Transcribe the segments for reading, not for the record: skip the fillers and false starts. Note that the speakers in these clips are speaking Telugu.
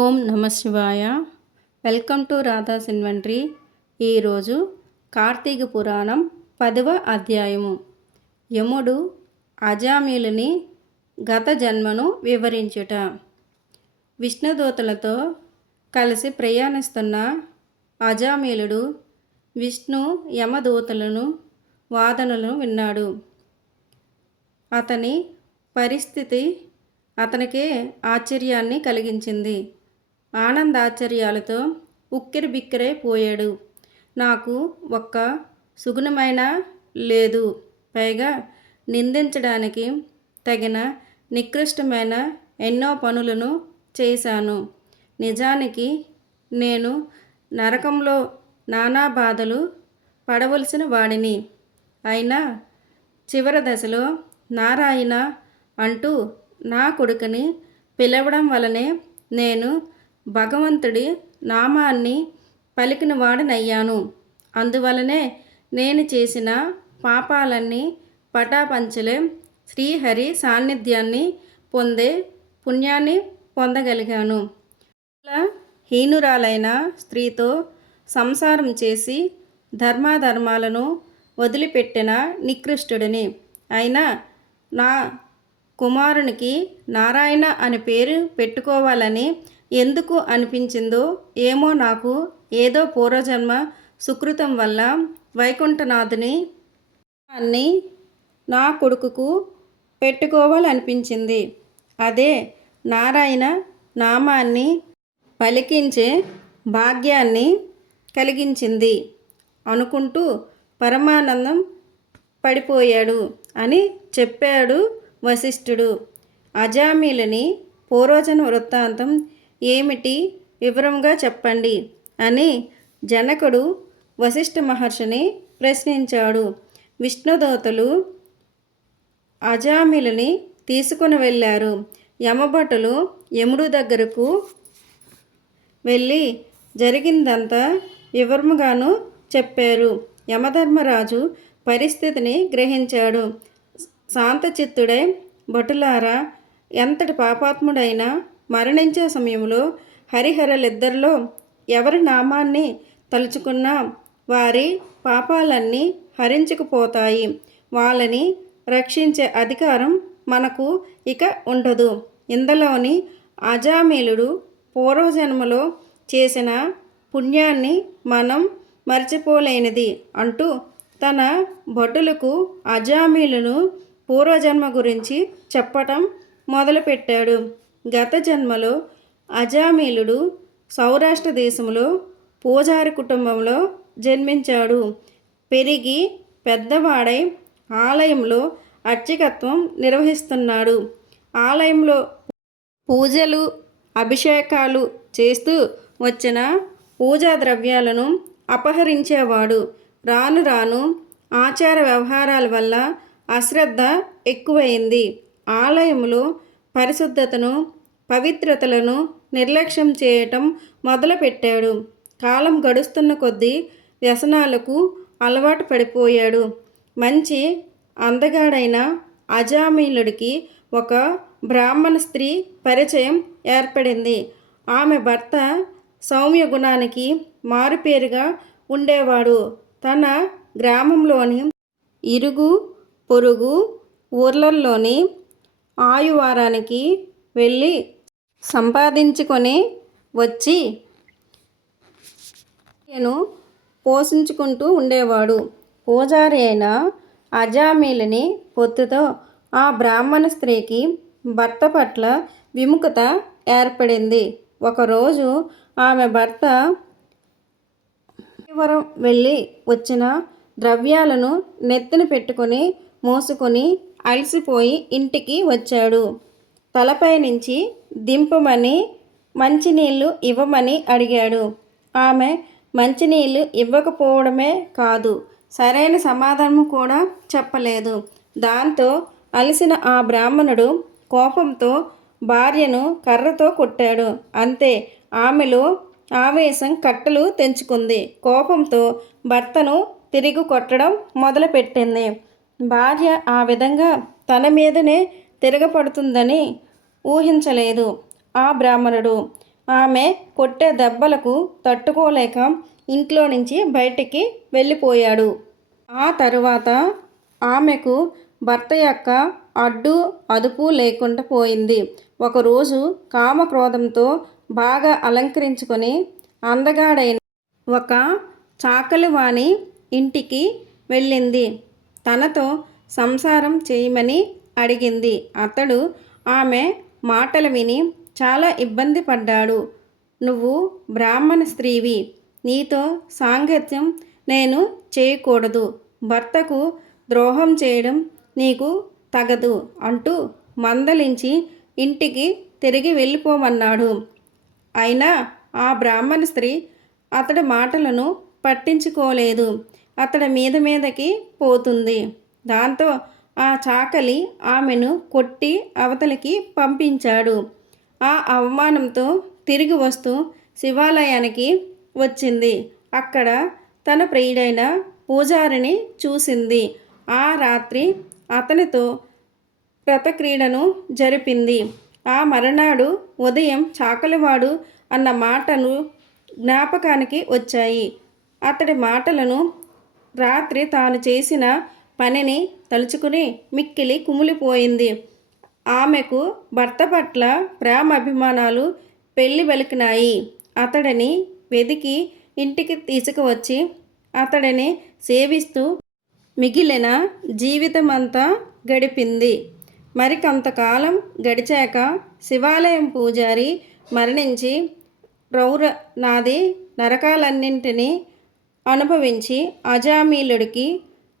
ఓం నమ శివాయ. Welcome to Radha's inventory. ఈరోజు కార్తీక పురాణం 10వ అధ్యాయము. యముడు అజామిలుని గత జన్మను వివరించుట. విష్ణుదూతలతో కలిసి ప్రయాణిస్తున్న అజామిలుడు విష్ణు యమదూతలను వాదనలను విన్నాడు. అతని పరిస్థితి అతనికే ఆశ్చర్యాన్ని కలిగించింది. ఆనందాశ్చర్యాలతో ఉక్కిరిబిక్కిరై పోయాడు. నాకు ఒక్క సుగుణమైన లేదు, పైగా నిందించడానికి తగిన నికృష్టమైన ఎన్నో పనులను చేశాను. నిజానికి నేను నరకంలో నానా బాధలు పడవలసిన వాడిని. అయినా చివరి దశలో నారాయణ అంటూ నా కొడుకుని పిలవడం వలనే నేను భగవంతుడి నామాన్ని పలికిన వాడనయ్యాను. అందువలనే నేను చేసిన పాపాలన్నీ పటాపంచలే శ్రీహరి సాన్నిధ్యాన్ని పొందే పుణ్యాన్ని పొందగలిగాను. హీనురాలైన స్త్రీతో సంసారం చేసి ధర్మాధర్మాలను వదిలిపెట్టిన నికృష్టుడిని. అయినా నా కుమారునికి నారాయణ అని పేరు పెట్టుకోవాలని ఎందుకు అనిపించిందో ఏమో. నాకు ఏదో పూర్వజన్మ సుకృతం వల్ల వైకుంఠనాథుని అన్ని నా కొడుకుకు పెట్టుకోవాలనిపించింది. అదే నారాయణ నామాన్ని పలికించే భాగ్యాన్ని కలిగించింది అనుకుంటూ పరమానందం పడిపోయాడు అని చెప్పాడు వశిష్ఠుడు. అజామిలుని పూర్వజన్మ వృత్తాంతం ఏమిటి, వివరంగా చెప్పండి అని జనకుడు వశిష్ఠ మహర్షిని ప్రశ్నించాడు. విష్ణుదూతలు అజామిలుని తీసుకుని వెళ్ళారు. యమభటులు యముడు దగ్గరకు వెళ్ళి జరిగిందంతా వివరముగాను చెప్పారు. యమధర్మరాజు పరిస్థితిని గ్రహించాడు. శాంతచిత్తుడై, భటులారా, ఎంతటి పాపాత్ముడైనా మరణించే సమయంలో హరిహరులిద్దరిలో ఎవరి నామాన్ని తలుచుకున్నా వారి పాపాలన్నీ హరించుకుపోతాయి. వాళ్ళని రక్షించే అధికారం మనకు ఇక ఉండదు. ఇందులోని అజామిలుడు పూర్వజన్మలో చేసిన పుణ్యాన్ని మనం మర్చిపోలేనిది అంటూ తన భటులకు అజామిలును పూర్వజన్మ గురించి చెప్పటం మొదలుపెట్టాడు. గత జన్మలో అజామిలుడు సౌరాష్ట్ర దేశంలో పూజారి కుటుంబంలో జన్మించాడు. పెరిగి పెద్దవాడై ఆలయంలో అర్చకత్వం నిర్వహిస్తున్నాడు. ఆలయంలో పూజలు అభిషేకాలు చేస్తూ వచ్చిన పూజా ద్రవ్యాలను అపహరించేవాడు. రాను రాను ఆచార వ్యవహారాల వల్ల అశ్రద్ధ ఎక్కువైంది. ఆలయంలో పరిశుద్ధతను, పవిత్రతలను నిర్లక్ష్యం చేయటం మొదలుపెట్టాడు. కాలం గడుస్తున్న కొద్దీ వ్యసనాలకు అలవాటు పడిపోయాడు. మంచి అందగాడైన అజామిలుడికి ఒక బ్రాహ్మణ స్త్రీ పరిచయం ఏర్పడింది. ఆమె భర్త సౌమ్య గుణానికి మారుపేరుగా ఉండేవాడు. తన గ్రామంలోని ఇరుగు పొరుగు ఊర్లలోని ఆయువారానికి వెళ్ళి సంపాదించుకొని వచ్చి పోషించుకుంటూ ఉండేవాడు. పూజారి అయిన అజామిలుని పొత్తుతో ఆ బ్రాహ్మణ స్త్రీకి భర్త పట్ల విముఖత ఏర్పడింది. ఒకరోజు ఆమె భర్త వెళ్ళి వచ్చిన ద్రవ్యాలను నెత్తిన పెట్టుకొని మోసుకొని అలసిపోయి ఇంటికి వచ్చాడు. తలపై నుంచి దింపమని మంచినీళ్ళు ఇవ్వమని అడిగాడు. ఆమె మంచినీళ్ళు ఇవ్వకపోవడమే కాదు, సరైన సమాధానం కూడా చెప్పలేదు. దాంతో అలసిన ఆ బ్రాహ్మణుడు కోపంతో భార్యను కర్రతో కొట్టాడు. అంతే, ఆమెలో ఆవేశం కట్టలు తెంచుకుంది. కోపంతో భర్తను తిరిగి కొట్టడం మొదలుపెట్టింది. భార్య ఆ విధంగా తన మీదనే తిరగపడుతుందని ఊహించలేదు ఆ బ్రాహ్మణుడు. ఆమె కొట్టే దెబ్బలకు తట్టుకోలేక ఇంట్లో నుంచి బయటికి వెళ్ళిపోయాడు. ఆ తరువాత ఆమెకు భర్త యొక్క అడ్డు అదుపు లేకుండా పోయింది. ఒకరోజు కామక్రోధంతో బాగా అలంకరించుకొని అందగాడైన ఒక చాకలివాని ఇంటికి వెళ్ళింది. తనతో సంసారం చేయమని అడిగింది. అతడు ఆమె మాటలు విని చాలా ఇబ్బంది పడ్డాడు. నువ్వు బ్రాహ్మణ స్త్రీవి, నీతో సాంగత్యం నేను చేయకూడదు, భర్తకు ద్రోహం చేయడం నీకు తగదు అంటూ మందలించి ఇంటికి తిరిగి వెళ్ళిపోమన్నాడు. అయినా ఆ బ్రాహ్మణ స్త్రీ అతడి మాటలను పట్టించుకోలేదు. అతడి మీదకి పోతుంది. దాంతో ఆ చాకలి ఆమెను కొట్టి అవతలికి పంపించాడు. ఆ అవమానంతో తిరిగి వస్తూ శివాలయానికి వచ్చింది. అక్కడ తన ప్రియుడైన పూజారిని చూసింది. ఆ రాత్రి అతనితో వ్రతక్రీడను జరిపింది. ఆ మరునాడు ఉదయం చాకలివాడు అన్న మాటలు జ్ఞాపకానికి వచ్చాయి. అతడి మాటలను, రాత్రి తాను చేసిన పనిని తలుచుకుని మిక్కిలి కుమిలిపోయింది. ఆమెకు భర్త పట్ల ప్రేమ అభిమానాలు పెళ్లి వెలికినాయి. అతడిని వెదికి ఇంటికి తీసుకువచ్చి అతడిని సేవిస్తూ మిగిలిన జీవితమంతా గడిపింది. మరికొంతకాలం గడిచాక శివాలయం పూజారి మరణించి రౌరనాది నరకాలన్నింటినీ అనుభవించి అజామీలుడికి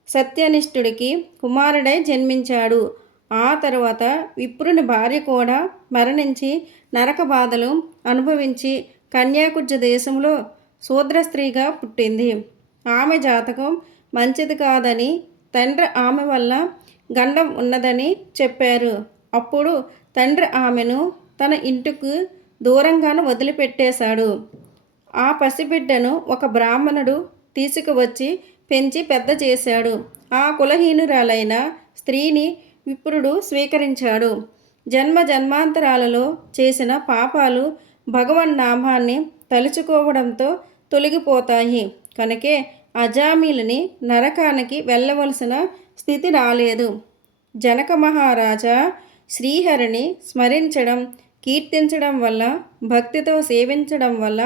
సత్యనిష్ఠుడికి కుమారుడై జన్మించాడు. ఆ తరువాత విప్రుని భార్య కూడా మరణించి నరక బాధలు అనుభవించి కన్యాకుబ్జ దేశంలో శూద్ర స్త్రీగా పుట్టింది. ఆమె జాతకం మంచిది కాదని తండ్రి ఆమె వల్ల గండం ఉన్నదని చెప్పారు. అప్పుడు తండ్రి ఆమెను తన ఇంటికి దూరంగాను వదిలిపెట్టేశాడు. ఆ పసిబిడ్డను ఒక బ్రాహ్మణుడు తీసుకువచ్చి పెంచి పెద్ద చేశాడు. ఆ కులహీనురాలైన స్త్రీని విప్రుడు స్వీకరించాడు. జన్మ జన్మాంతరాలలో చేసిన పాపాలు భగవన్నామాన్ని తలుచుకోవడంతో తొలగిపోతాయి. కనుకే అజామీలుని నరకానికి వెళ్ళవలసిన స్థితి రాలేదు. జనక మహారాజా శ్రీహరిని స్మరించడం, కీర్తించడం వల్ల, భక్తితో సేవించడం వల్ల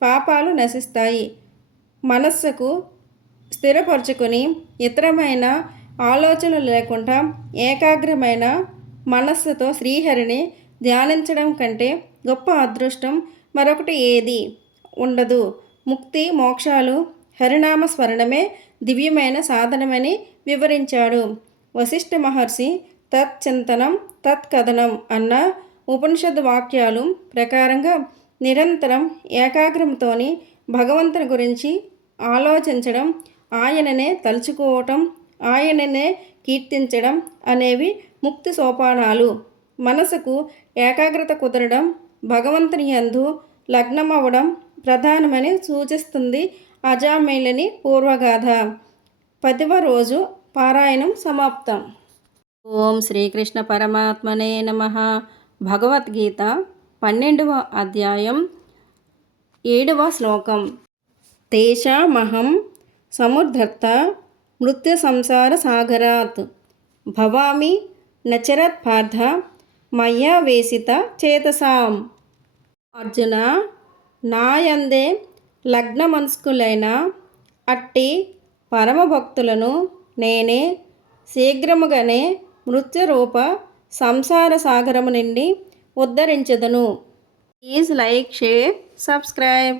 పాపాలు నశిస్తాయి. మనస్సుకు స్థిరపరచుకొని ఇతరమైన ఆలోచనలు లేకుండా ఏకాగ్రమైన మనస్సుతో శ్రీహరిని ధ్యానించడం కంటే గొప్ప అదృష్టం మరొకటి ఏది ఉండదు. ముక్తి మోక్షాలు హరినామ స్మరణమే దివ్యమైన సాధనమని వివరించాడు. వశిష్ఠ మహర్షి తత్చింతనం తత్కథనం అన్న ఉపనిషద్ వాక్యాలు ప్రకారంగా నిరంతరం ఏకాగ్రంతోని భగవంతుని గురించి ఆలోచించడం, ఆయననే తలుచుకోవటం, ఆయననే కీర్తించడం అనేవి ముక్తి సోపానాలు. మనసుకు ఏకాగ్రత కుదరడం, భగవంతుని యందు లగ్నమవ్వడం ప్రధానమని సూచిస్తుంది అజామీలుని పూర్వగాథ. 10వ రోజు పారాయణం సమాప్తం. ఓం శ్రీకృష్ణ పరమాత్మనే నమః. భగవద్గీత 12వ అధ్యాయం 7వ శ్లోకం. తేషామహం సముద్ధర్త మృత్యు సంసార సాగరాత్ భవామి నచరత్ పార్థ మయ్యా వేసిత చేతసాం. అర్జున, నాయందే లగ్నమనస్కులైన అట్టి పరమభక్తులను నేనే శీఘ్రముగానే మృత్యురూప సంసార సాగరము నుండి ఉద్ధరించెదను. Please like, share, subscribe.